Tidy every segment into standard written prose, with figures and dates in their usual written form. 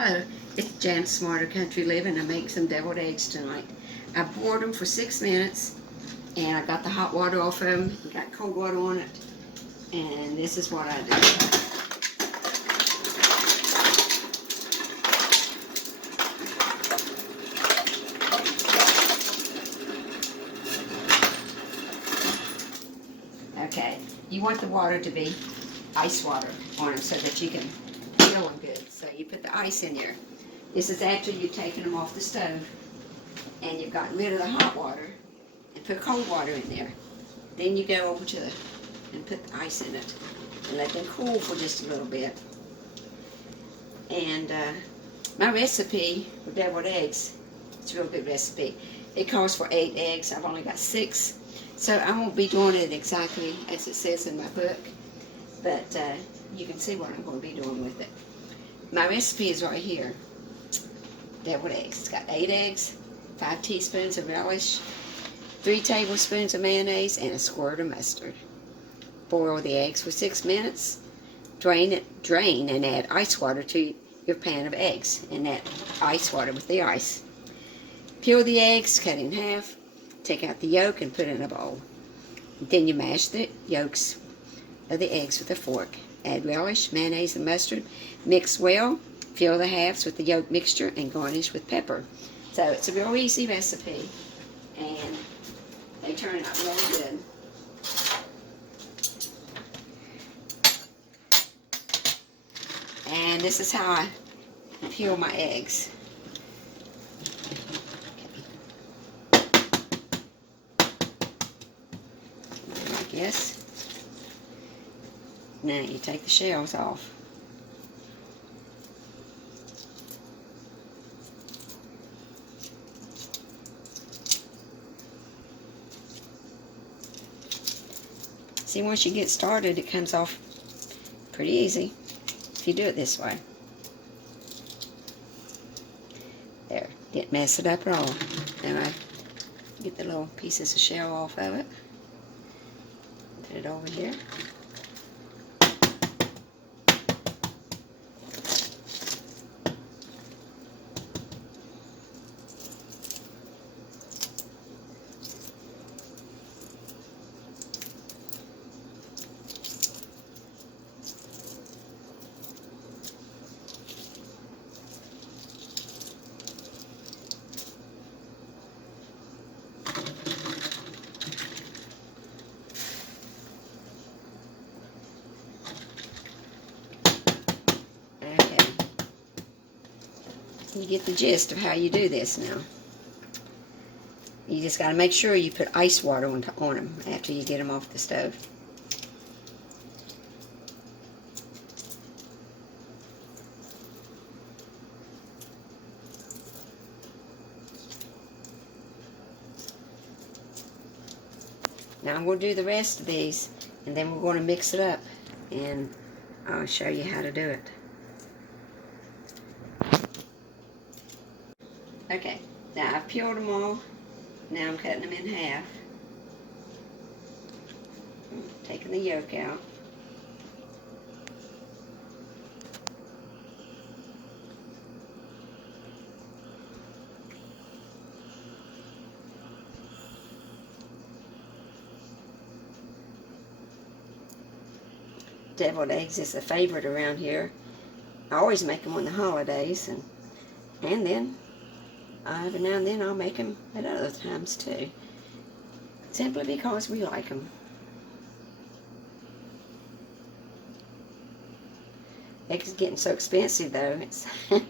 Hello, it's Jan Smarter Country Living. I make some deviled eggs tonight. I boiled them for 6 minutes and I got the hot water off of them, got cold water on it, and this is what I do. Okay, you want the water to be ice water on them so that you can peel them good. So you put the ice in there. This is after you've taken them off the stove and you've gotten rid of the hot water and put cold water in there. Then you go over to and put the ice in it and let them cool for just a little bit. And my recipe for deviled eggs, it's a real good recipe. It calls for 8 eggs. I've only got 6. So I won't be doing it exactly as it says in my book, but you can see what I'm going to be doing with it. My recipe is right here. Deviled eggs. It's got 8 eggs, 5 teaspoons of relish, 3 tablespoons of mayonnaise, and a squirt of mustard. Boil the eggs for 6 minutes. Drain and add ice water to your pan of eggs, and that ice water with the ice. Peel the eggs, cut in half. Take out the yolk and put it in a bowl. Then you mash the yolks of the eggs with a fork. Add relish, mayonnaise, and mustard. Mix well. Fill the halves with the yolk mixture and garnish with pepper. So it's a real easy recipe, and they turn out really good. And this is how I peel my eggs. Like this. Now you take the shells off. See, once you get started, it comes off pretty easy if you do it this way. There, didn't mess it up at all. Then I get the little pieces of shell off of it. Put it over here. You get the gist of how you do this now. You just got to make sure you put ice water on them after you get them off the stove. Now I'm going to do the rest of these, and then we're going to mix it up, and I'll show you how to do it. Okay, now I've peeled them all. Now I'm cutting them in half. Taking the yolk out. Deviled eggs is a favorite around here. I always make them on the holidays, and then every now and then I'll make them at other times too, simply because we like them. Eggs are getting so expensive though, it's but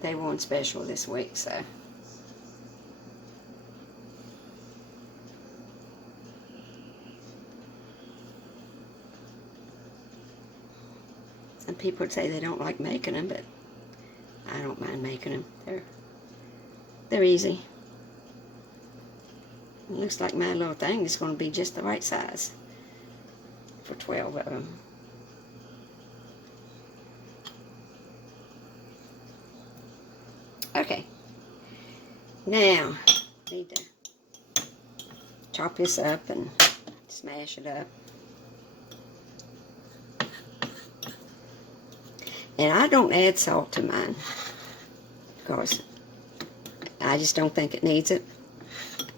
they were on special this week, so. Some people would say they don't like making them, but I don't mind making them. They're easy. It looks like my little thing is going to be just the right size for 12 of them. Okay. Now, need to chop this up and smash it up. And I don't add salt to mine because I just don't think it needs it.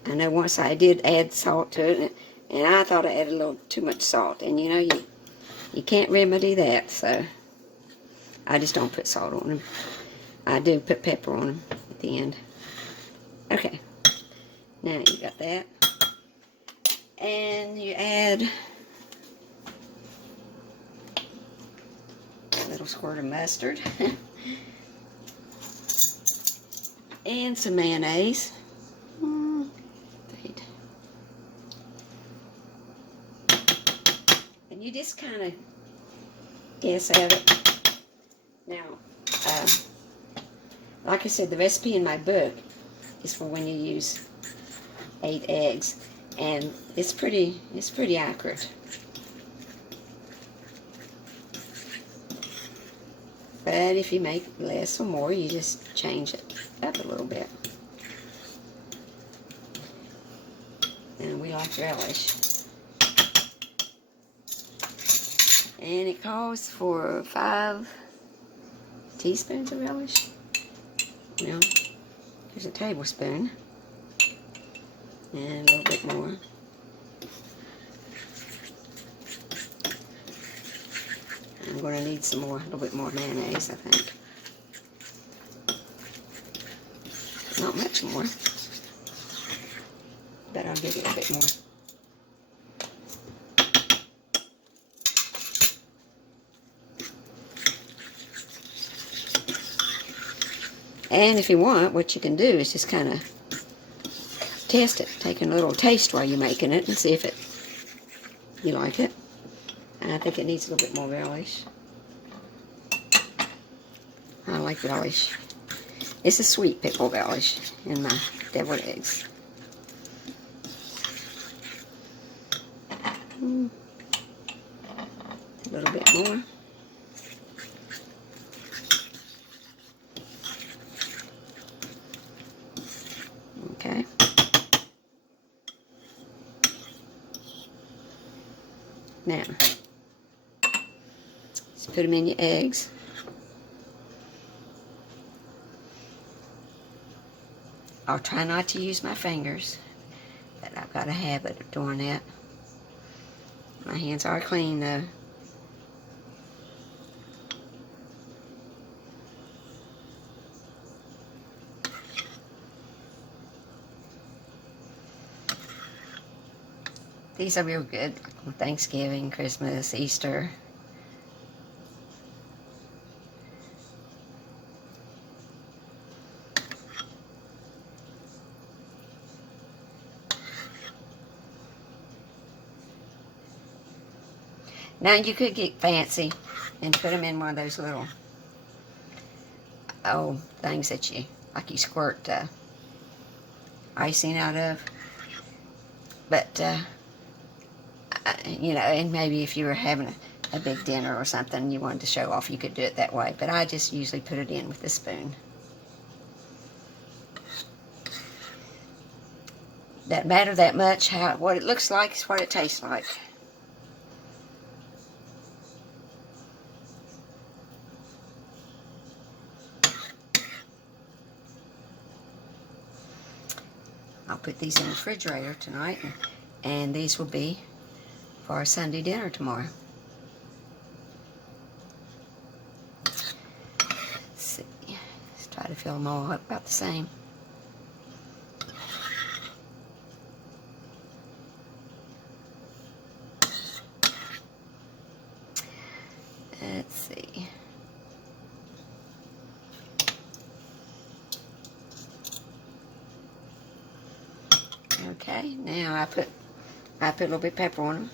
I know once I did add salt to it, and I thought I added a little too much salt. And you know, you can't remedy that, so I just don't put salt on them. I do put pepper on them at the end. Okay, now you got that. And you add a little squirt of mustard. And some mayonnaise. And you just kind of guess at it. Now, like I said, the recipe in my book is for when you use 8 eggs, and it's pretty accurate. But if you make less or more, you just change it up a little bit. And we like relish. And it calls for 5 teaspoons of relish. Well, here's a tablespoon. And a little bit more. I'm going to need some more, a little bit more mayonnaise, I think. Not much more, but I'll give it a bit more. And if you want, what you can do is just kind of test it, taking a little taste while you're making it and see if you like it. And I think it needs a little bit more relish. I like relish. It's a sweet pickle relish in my deviled eggs. A little bit more. Okay. Now, just put them in your eggs. I'll try not to use my fingers, but I've got a habit of doing that. My hands are clean though. These are real good on Thanksgiving, Christmas, Easter. Now you could get fancy and put them in one of those little things that you squirt icing out of. But you know, and maybe if you were having a big dinner or something, you wanted to show off, you could do it that way. But I just usually put it in with a spoon. Doesn't matter that much. What it looks like is what it tastes like. I'll put these in the refrigerator tonight, and these will be for our Sunday dinner tomorrow. Let's see. Let's try to fill them all up about the same. Let's see. Okay, now I put a little bit of pepper on them.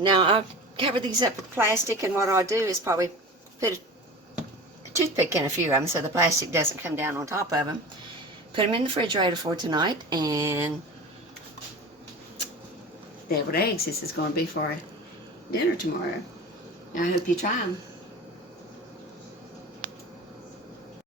Now I'll cover these up with plastic, and what I'll do is probably put a toothpick in a few of them so the plastic doesn't come down on top of them. Put them in the refrigerator for tonight, and deviled eggs, this is going to be for dinner tomorrow. I hope you try them.